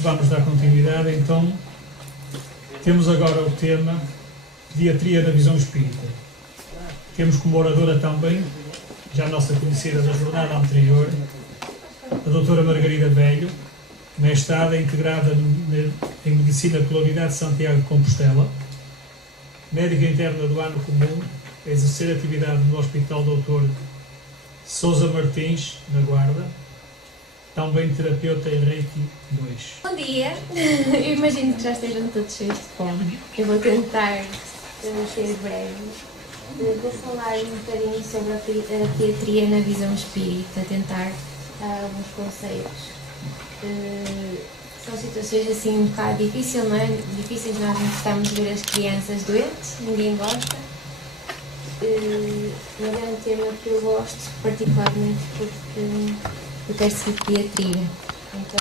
vamos dar continuidade, então temos agora o tema Pediatria na Visão Espírita. Temos como oradora também, já nossa conhecida da jornada anterior, a doutora Margarida Velho, mestrada integrada em Medicina pela Unidade de Santiago de Compostela, médica interna do ano comum, a exercer atividade no Hospital Dr. Sousa Martins, na Guarda, também terapeuta em Reiki 2. Bom dia, eu imagino que já estejam todos cheios de fome. Eu vou tentar ser breve. Vou falar um bocadinho sobre a pediatria na visão espírita, tentar dar alguns conceitos. São situações assim um bocado difíceis, não é? Difíceis, nós não gostamos de ver as crianças doentes, ninguém gosta. Mas é um tema que eu gosto particularmente porque eu quero seguir pediatria. Então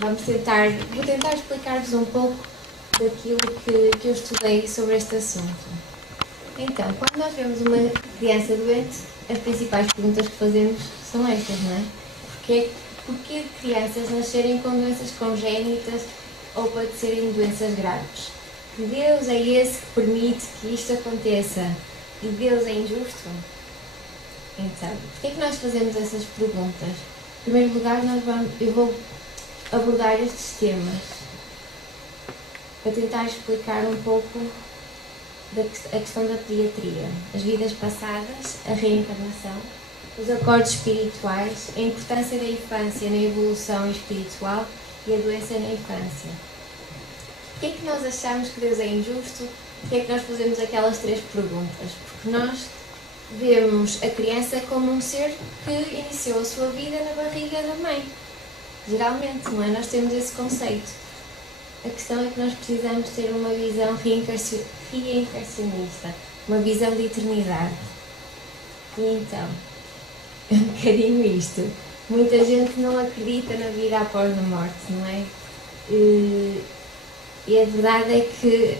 vou tentar explicar-vos um pouco daquilo que eu estudei sobre este assunto. Então, quando nós vemos uma criança doente, as principais perguntas que fazemos são estas, não é? Porquê crianças nascerem com doenças congénitas ou padecerem doenças graves? Que Deus é esse que permite que isto aconteça? E Deus é injusto? Então, porquê é que nós fazemos essas perguntas? Em primeiro lugar, eu vou abordar estes temas para tentar explicar um pouco a questão da pediatria, as vidas passadas, a reencarnação, os acordos espirituais, a importância da infância na evolução espiritual e a doença na infância. Porquê é que nós achamos que Deus é injusto? Porquê é que nós fazemos aquelas 3 perguntas? Porque nós vemos a criança como um ser que iniciou a sua vida na barriga da mãe. Geralmente, não é? Nós temos esse conceito. A questão é que nós precisamos ter uma visão reencarnacionista, uma visão de eternidade. E então, é um bocadinho isto. Muita gente não acredita na vida após a morte, não é? E a verdade é que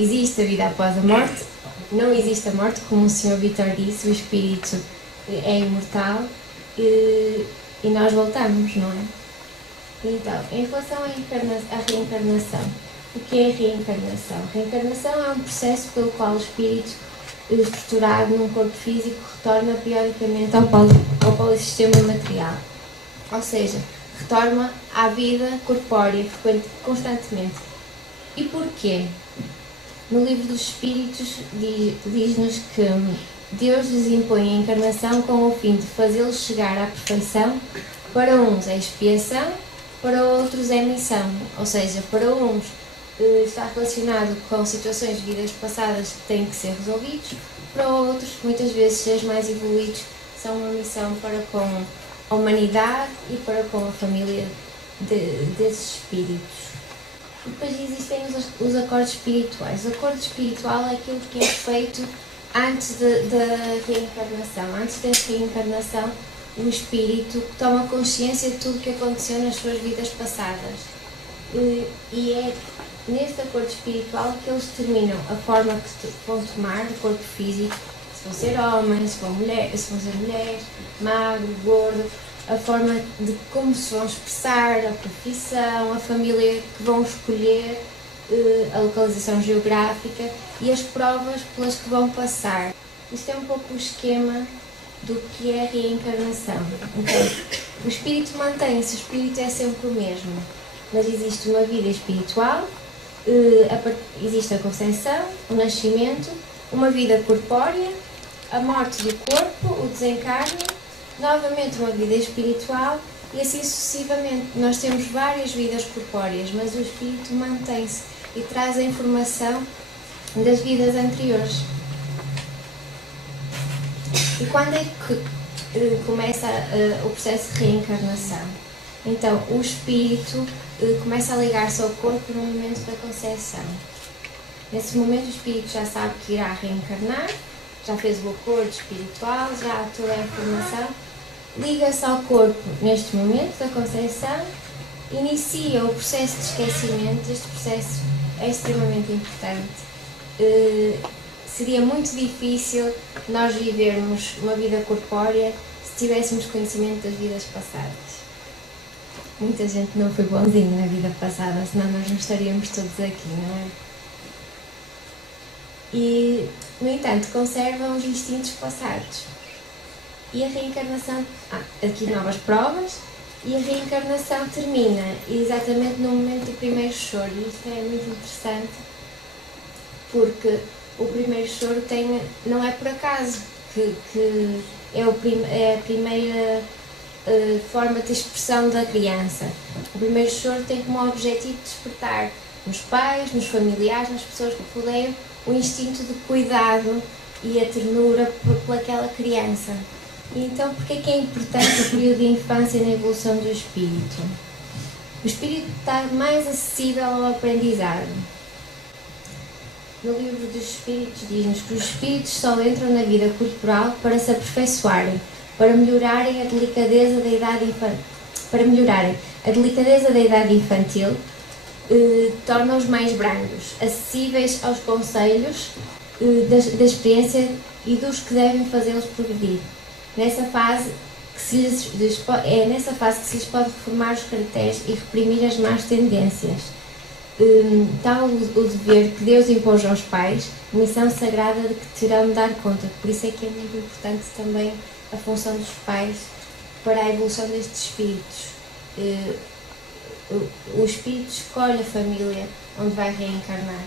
existe a vida após a morte, não existe a morte, como o Sr. Vitor disse, o espírito é imortal e nós voltamos, não é? Então, em relação à reencarnação, o que é a reencarnação? A reencarnação é um processo pelo qual o espírito, estruturado num corpo físico, retorna periodicamente ao polissistema material. Ou seja, retorna à vida corpórea constantemente. E porquê? No livro dos Espíritos diz-nos que Deus lhes impõe a encarnação com o fim de fazê-los chegar à perfeição. Para uns é expiação, para outros é missão, ou seja, para uns está relacionado com situações de vidas passadas que têm que ser resolvidos, para outros, muitas vezes seres mais evoluídos, são uma missão para com a humanidade e para com a família desses espíritos. E depois existem os acordos espirituais. O acordo espiritual é aquilo que é feito antes da reencarnação. Antes da reencarnação, o espírito toma consciência de tudo o que aconteceu nas suas vidas passadas. E é neste acordo espiritual que eles determinam a forma que vão tomar do corpo físico, se vão ser homens, se vão ser mulheres, magro, gordo, a forma de como se vão expressar, a profissão, a família que vão escolher, a localização geográfica e as provas pelas que vão passar. Isto é um pouco o esquema do que é a reencarnação. Então, o espírito mantém-se, o espírito é sempre o mesmo, mas existe uma vida espiritual, existe a concepção, o nascimento, uma vida corpórea, a morte do corpo, o desencarne, novamente uma vida espiritual e assim sucessivamente. Nós temos várias vidas corpóreas, mas o espírito mantém-se e traz a informação das vidas anteriores. E quando é que começa o processo de reencarnação? Então, o espírito começa a ligar-se ao corpo no momento da concepção. Nesse momento, o espírito já sabe que irá reencarnar, já fez o acordo espiritual, já há toda a informação, liga-se ao corpo neste momento da concepção, inicia o processo de esquecimento. Este processo é extremamente importante. Seria muito difícil nós vivermos uma vida corpórea se tivéssemos conhecimento das vidas passadas. muita gente não foi bonzinho na vida passada, senão nós não estaríamos todos aqui, não é? E, no entanto, conservam os instintos passados. E a reencarnação, aqui novas provas, e a reencarnação termina exatamente no momento do primeiro choro. E isto é muito interessante, porque o primeiro choro não é por acaso, que é a primeira forma de expressão da criança. O primeiro choro tem como objetivo despertar nos pais, nos familiares, nas pessoas que rodeiam, o instinto de cuidado e a ternura por aquela criança. E então, porquê que é importante o período de infância na evolução do espírito? O espírito está mais acessível ao aprendizado. No livro dos Espíritos diz-nos que os espíritos só entram na vida corporal para se aperfeiçoarem, para melhorarem a delicadeza da idade infantil, torna-os mais brandos, acessíveis aos conselhos da experiência e dos que devem fazê-los progredir. Nessa fase que se lhes pode reformar os caracteres e reprimir as más tendências. Tal o dever que Deus impôs aos pais, missão sagrada de que terão de dar conta. Por isso é que é muito importante também a função dos pais para a evolução destes espíritos. O espírito escolhe a família onde vai reencarnar.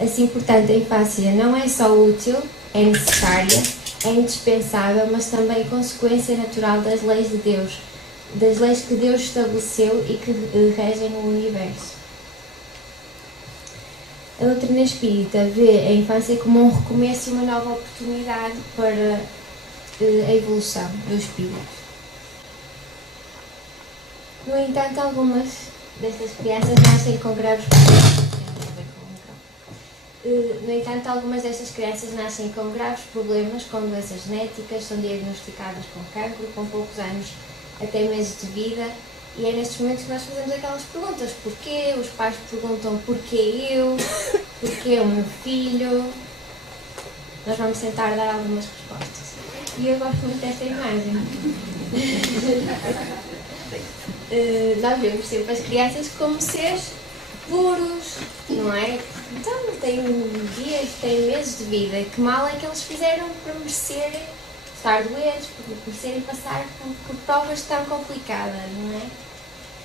Assim, portanto, a infância não é só útil, é necessária, é indispensável, mas também consequência natural das leis de Deus, das leis que Deus estabeleceu e que regem o universo. A doutrina espírita vê a infância como um recomeço e uma nova oportunidade para a evolução do espírito. No entanto, algumas destas crianças nascem com graves problemas. Com doenças genéticas, são diagnosticadas com cancro, com poucos anos, até meses de vida. E é nestes momentos que nós fazemos aquelas perguntas. Porquê? Os pais perguntam porquê eu? Porquê o meu filho? Nós vamos tentar dar algumas respostas. E eu gosto muito desta imagem. Nós vemos sempre as crianças como seres puros, não é? Então, têm dias, têm meses de vida. Que mal é que eles fizeram para merecerem estar doentes, para merecerem passar por provas tão complicadas, não é?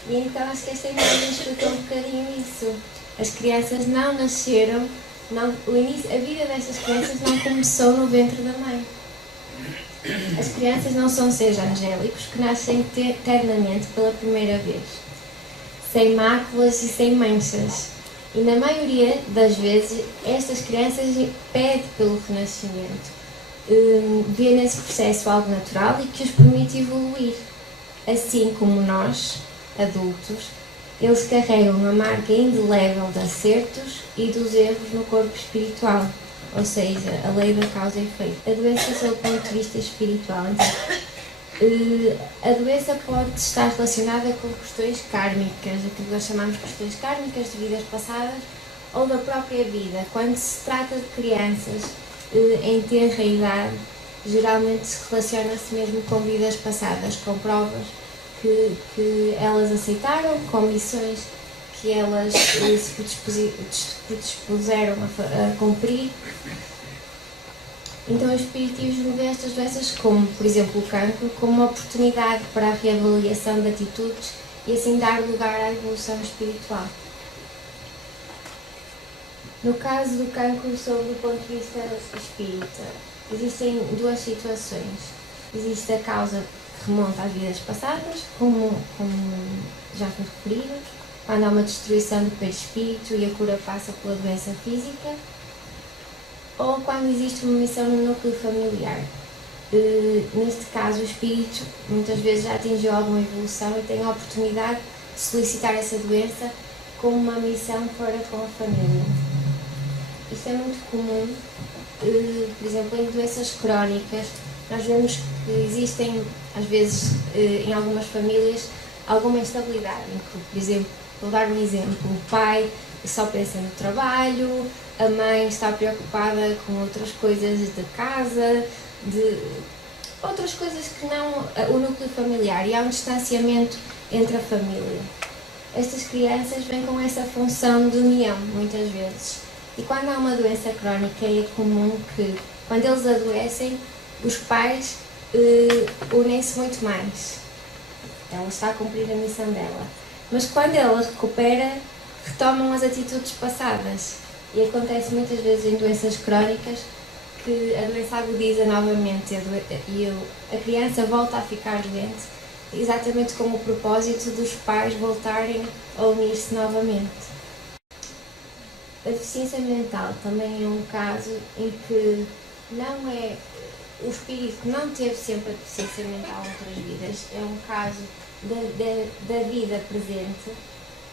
E então acho que esta imagem explica um bocadinho isso. As crianças não nasceram, a vida destas crianças não começou no ventre da mãe. As crianças não são seres angélicos que nascem eternamente pela primeira vez, sem máculas e sem manchas. E na maioria das vezes, estas crianças pedem pelo renascimento. Vê nesse processo algo natural e que os permite evoluir. Assim como nós, adultos, eles carregam a marca indelével de acertos e dos erros no corpo espiritual. Ou seja, a lei da causa e efeito. A doença, sob o ponto de vista espiritual, então, a doença pode estar relacionada com questões kármicas, aquilo que nós chamamos de questões kármicas de vidas passadas ou da própria vida. Quando se trata de crianças em tenra idade, geralmente se relaciona-se mesmo com vidas passadas, com provas que elas aceitaram, com missões que elas se predispuseram a cumprir. Então o espiritismo vê estas doenças como, por exemplo, o cancro, como uma oportunidade para a reavaliação de atitudes e assim dar lugar à evolução espiritual. No caso do cancro, sob o ponto de vista espírita, existem duas situações. Existe a causa que remonta às vidas passadas, como já foi referido, quando há uma destruição do perispírito e a cura passa pela doença física, ou quando existe uma missão no núcleo familiar. Neste caso, o espírito muitas vezes já atingiu alguma evolução e tem a oportunidade de solicitar essa doença como uma missão para com a família. Isto é muito comum, por exemplo, em doenças crónicas. Nós vemos que existem, às vezes, em algumas famílias, alguma instabilidade. Por exemplo, vou dar um exemplo: o pai só pensa no trabalho, a mãe está preocupada com outras coisas de casa, de outras coisas que não o núcleo familiar, e há um distanciamento entre a família. Estas crianças vêm com essa função de união, muitas vezes. E quando há uma doença crónica, é comum que, quando eles adoecem, os pais unem-se muito mais. Ela está a cumprir a missão dela. Mas quando ela recupera, retomam as atitudes passadas. E acontece muitas vezes em doenças crónicas que a doença agudiza novamente e a criança volta a ficar doente, exatamente com o propósito dos pais voltarem a unir-se novamente. A deficiência mental também é um caso em que não é o espírito não teve sempre a deficiência mental noutras vidas, é um caso da vida presente,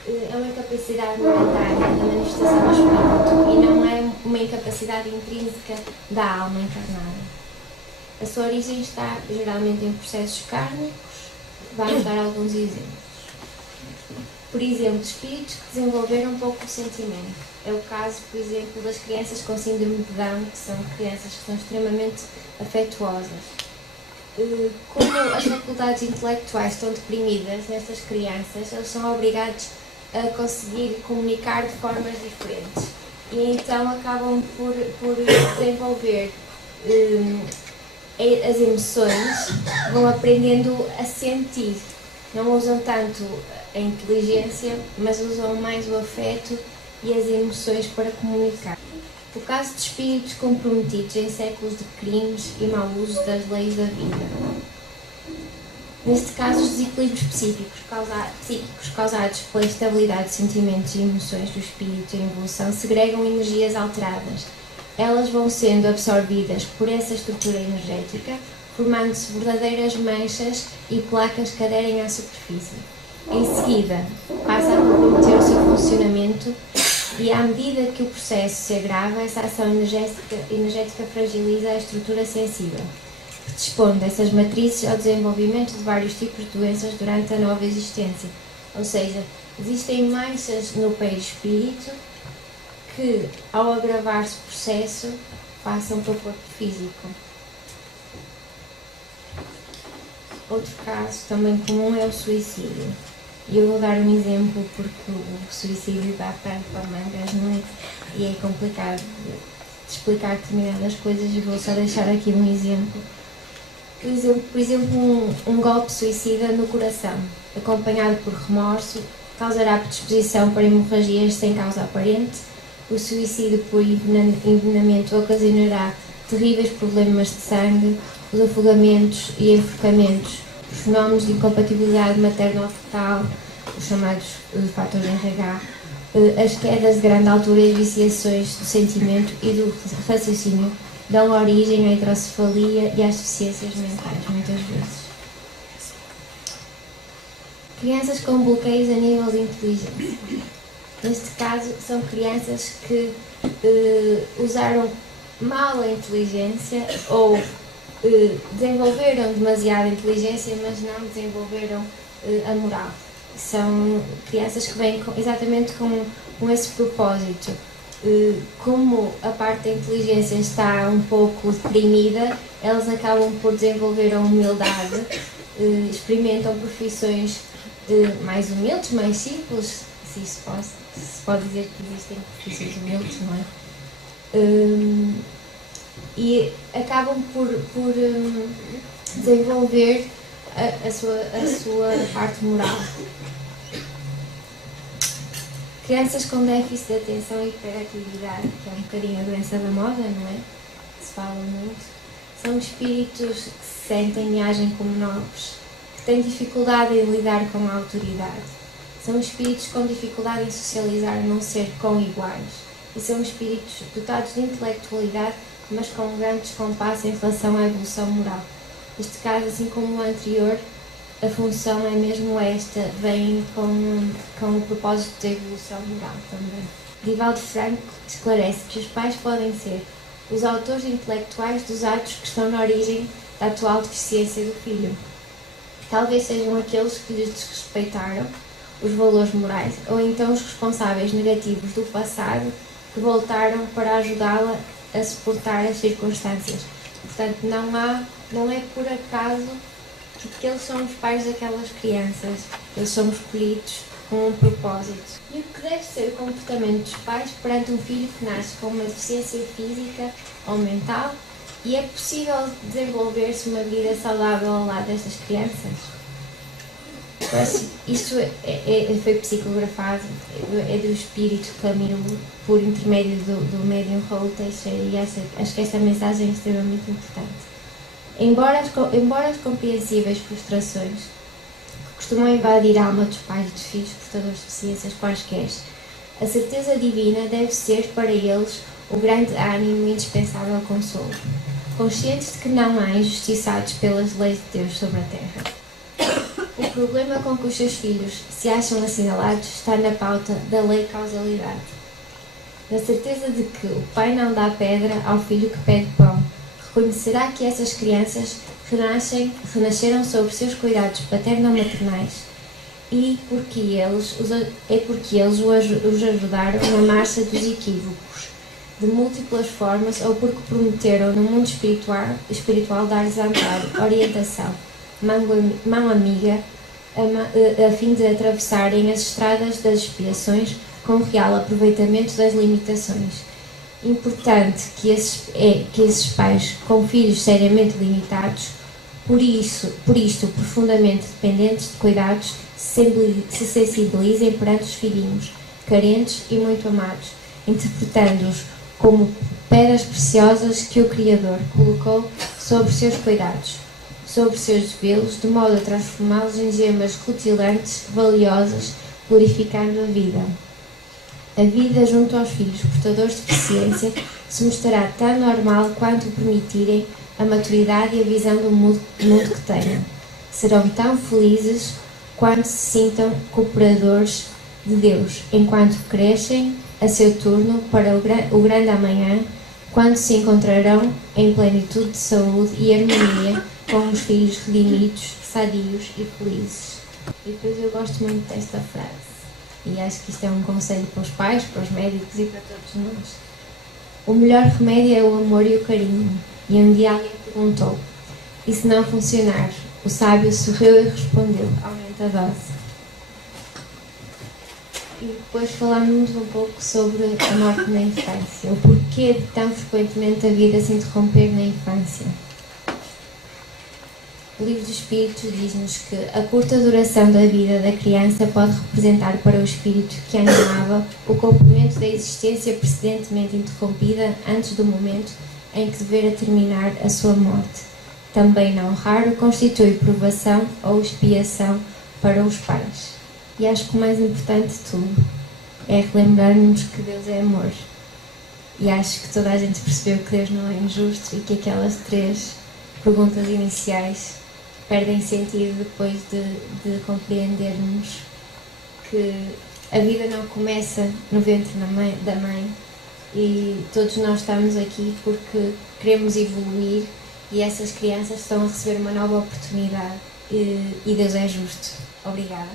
é uma incapacidade momentária da manifestação do espírito e não é uma incapacidade intrínseca da alma encarnada. A sua origem está geralmente em processos kármicos. Vamos dar alguns exemplos. Por exemplo, espíritos que desenvolveram pouco sentimento. É o caso, por exemplo, das crianças com síndrome de Down, que são crianças que são extremamente afetuosas. Como as faculdades intelectuais estão deprimidas nestas crianças, eles são obrigados a conseguir comunicar de formas diferentes. E então acabam por desenvolver as emoções, vão aprendendo a sentir. Não usam tanto a inteligência, mas usam mais o afeto e as emoções para comunicar. O caso de espíritos comprometidos em séculos de crimes e mau uso das leis da vida. Neste caso, os desequilíbrios psíquicos causados pela instabilidade de sentimentos e emoções do espírito em evolução segregam energias alteradas. Elas vão sendo absorvidas por essa estrutura energética, formando-se verdadeiras manchas e placas que aderem à superfície. Em seguida, passa a comprometer o seu funcionamento e, à medida que o processo se agrava, essa ação energética fragiliza a estrutura sensível, que dispõe dessas matrizes ao desenvolvimento de vários tipos de doenças durante a nova existência. Ou seja, existem manchas no perispírito que, ao agravar-se o processo, passam para o corpo físico. Outro caso também comum é o suicídio. E eu vou dar um exemplo porque o suicídio dá pano para mangas, não é? E é complicado de explicar determinadas coisas e vou só deixar aqui um exemplo. Por exemplo, um golpe suicida no coração, acompanhado por remorso, causará predisposição para hemorragias sem causa aparente. O suicídio por envenenamento ocasionará terríveis problemas de sangue, os afogamentos e enforcamentos, os fenómenos de incompatibilidade materno-fetal, os chamados fatores RH, as quedas de grande altura e viciações do sentimento e do raciocínio dão origem à hidrocefalia e às deficiências mentais, muitas vezes. Crianças com bloqueios a nível de inteligência. Neste caso, são crianças que usaram mal a inteligência ou desenvolveram demasiada inteligência, mas não desenvolveram a moral. São crianças que vêm exatamente com esse propósito. Como a parte da inteligência está um pouco deprimida, elas acabam por desenvolver a humildade, experimentam profissões mais humildes, mais simples, se pode dizer que existem profissões humildes, não é? E acabam por desenvolver a sua parte moral. Crianças com déficit de atenção e hiperatividade, que é um bocadinho a doença da moda, não é? Se fala muito. São espíritos que se sentem e agem como nobres, que têm dificuldade em lidar com a autoridade. São espíritos com dificuldade em socializar e não ser com iguais. E são espíritos dotados de intelectualidade, mas com um grande descompasso em relação à evolução moral. Neste caso, assim como o anterior, a função é mesmo esta, vem com o propósito da evolução moral também. Divaldo Franco esclarece que os pais podem ser os autores intelectuais dos atos que estão na origem da atual deficiência do filho. Talvez sejam aqueles que lhes desrespeitaram os valores morais, ou então os responsáveis negativos do passado que voltaram para ajudá-la a suportar as circunstâncias. Portanto, não é por acaso porque eles são os pais daquelas crianças, eles são escolhidos com um propósito. E o que deve ser o comportamento dos pais perante um filho que nasce com uma deficiência física ou mental? E é possível desenvolver-se uma vida saudável ao lado destas crianças? Isto foi psicografado, é do espírito Camilo, por intermédio do médium Raul Teixeira, e acho que esta mensagem é extremamente importante. Embora as compreensíveis frustrações que costumam invadir a alma dos pais e dos filhos portadores de deficiências quaisquer, a certeza divina deve ser para eles o grande ânimo e indispensável consolo, conscientes de que não há injustiçados pelas leis de Deus sobre a terra. O problema com que os seus filhos se acham assinalados está na pauta da lei-causalidade, na certeza de que o pai não dá pedra ao filho que pede pão. Reconhecerá que essas crianças renasceram sob seus cuidados paterno-maternais e porque eles os ajudaram na marcha dos equívocos, de múltiplas formas, ou porque prometeram no mundo espiritual dar-lhes amparo, orientação, mão amiga, a fim de atravessarem as estradas das expiações com real aproveitamento das limitações. Importante que esses pais, com filhos seriamente limitados, por isto profundamente dependentes de cuidados, se sensibilizem perante os filhinhos, carentes e muito amados, interpretando-os como pedras preciosas que o Criador colocou sobre seus cuidados, sobre seus desvelos, de modo a transformá-los em gemas rutilantes, valiosas, glorificando a vida. A vida junto aos filhos portadores de deficiência se mostrará tão normal quanto o permitirem a maturidade e a visão do mundo que tenham. Serão tão felizes quanto se sintam cooperadores de Deus, enquanto crescem a seu turno para o grande amanhã, quando se encontrarão em plenitude de saúde e harmonia com os filhos redimidos, sadios e felizes. E depois eu gosto muito desta frase. E acho que isto é um conselho para os pais, para os médicos e para todos nós. O melhor remédio é o amor e o carinho. E um dia alguém perguntou: e se não funcionar? O sábio sorriu e respondeu: aumenta a dose. E depois falámos um pouco sobre a morte na infância. O porquê de tão frequentemente a vida se interromper na infância. O Livro dos Espíritos diz-nos que a curta duração da vida da criança pode representar para o espírito que a animava o complemento da existência precedentemente interrompida antes do momento em que devera terminar a sua morte. Também não raro constitui provação ou expiação para os pais. E acho que o mais importante de tudo é relembrar-nos que Deus é amor. E acho que toda a gente percebeu que Deus não é injusto e que aquelas 3 perguntas iniciais perdem sentido depois de compreendermos que a vida não começa no ventre da mãe e todos nós estamos aqui porque queremos evoluir e essas crianças estão a receber uma nova oportunidade e Deus é justo. Obrigada.